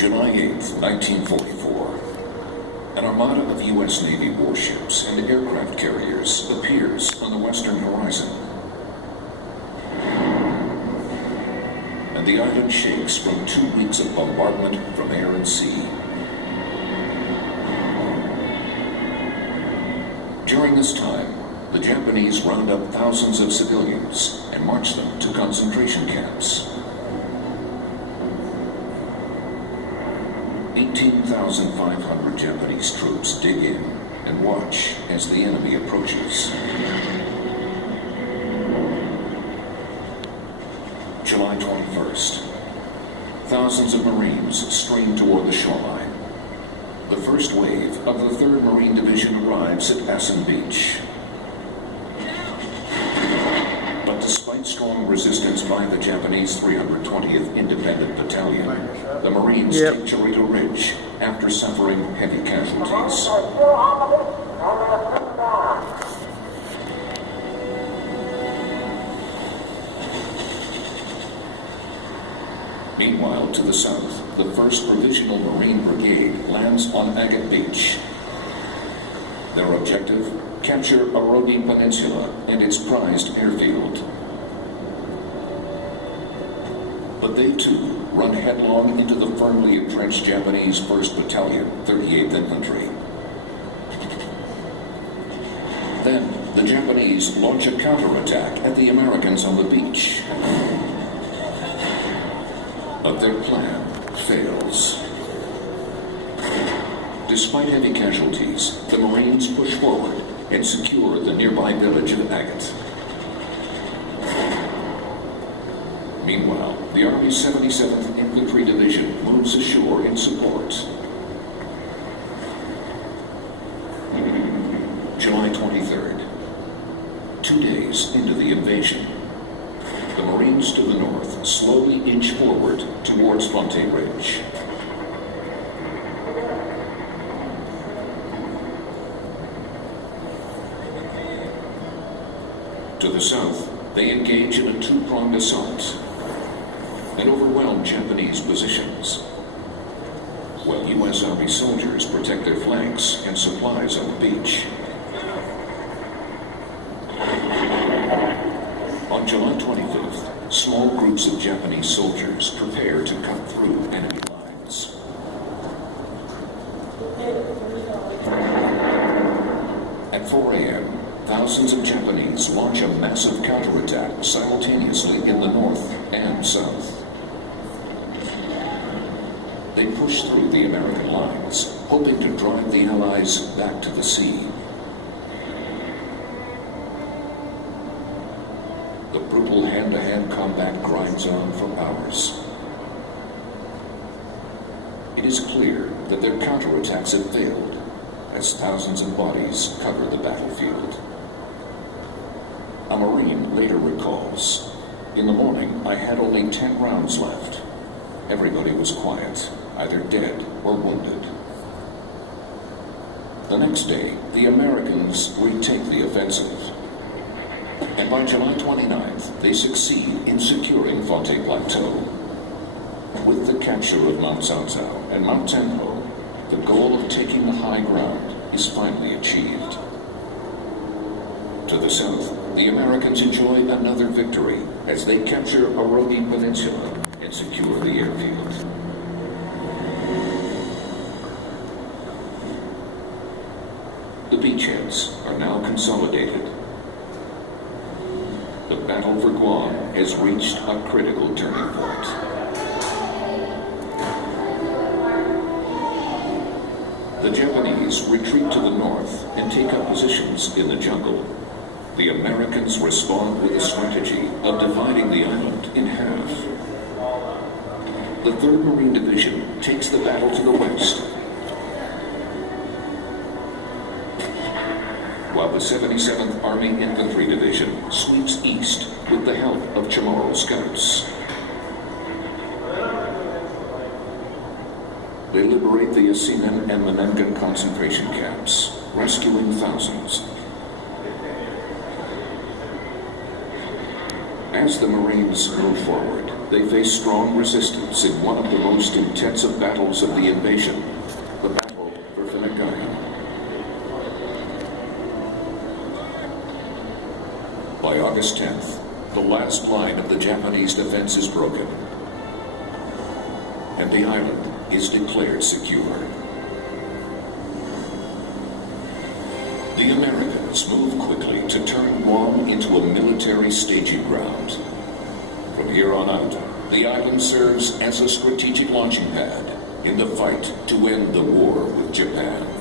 July 8, 1944. An armada of U.S. Navy warships and aircraft carriers appears on the western horizon. And the island shakes from 2 weeks of bombardment from air and sea. During this time, the Japanese round up thousands of civilians and march them to concentration camps. 18,500 Japanese troops dig in and watch as the enemy approaches. July 21st. Thousands of Marines stream toward the shoreline. The first wave of the 3rd Marine Division arrives at Assun Beach. But despite strong resistance by the Japanese 320th Independent Battalion, the Marines take Chorito Ridge after suffering heavy casualties. Meanwhile, to the south, the 1st Provisional Marine Brigade lands on Agate Beach. Their objective? Capture Orogi Peninsula and its prized airfield. But they too run headlong into the firmly entrenched Japanese 1st Battalion, 38th Infantry. Then, the Japanese launch a counterattack at the Americans on the beach. But their plan fails. Despite heavy casualties, the Marines push forward and secure the nearby village of Agate. Meanwhile, the Army's 77th Infantry Division moves ashore in support. July 23rd. 2 days into the invasion, the Marines to the north slowly inch forward towards Fonte Ridge. To the south, they engage in a two-pronged assault and overwhelm Japanese positions, while U.S. Army soldiers protect their flanks and supplies on the beach. On July 25th, small groups of Japanese soldiers prepare to cut through enemy lines. At 4 a.m., thousands of Japanese launch a massive counterattack simultaneously in the north and south. They push through the American lines, hoping to drive the Allies back to the sea. The brutal hand-to-hand combat grinds on for hours. It is clear that their counterattacks have failed, as thousands of bodies cover the battlefield. A Marine later recalls, "In the morning, I had only 10 rounds left. Everybody was quiet, either dead or wounded." The next day, the Americans retake the offensive. And by July 29th, they succeed in securing Fonte Plateau. With the capture of Mount Zauzau and Mount Tenho, the goal of taking the high ground is finally achieved. To the south, the Americans enjoy another victory as they capture Orogi Peninsula and secure the airfield. The beachheads are now consolidated. The battle for Guam has reached a critical turning point. The Japanese retreat to the north and take up positions in the jungle. The Americans respond with a strategy of dividing the island in half. The 3rd Marine Division takes the battle to the west, while the 77th Army Infantry Division sweeps east with the help of Chamorro scouts. They liberate the Asinan and Menengan concentration camps, rescuing thousands. As the Marines move forward, they face strong resistance in one of the most intensive battles of the invasion, the battle for Finagaya. By August 10th, the last line of the Japanese defense is broken, and the island is declared secure. The Americans move quickly to turn Guam into a military staging ground. From here on out, the island serves as a strategic launching pad in the fight to end the war with Japan.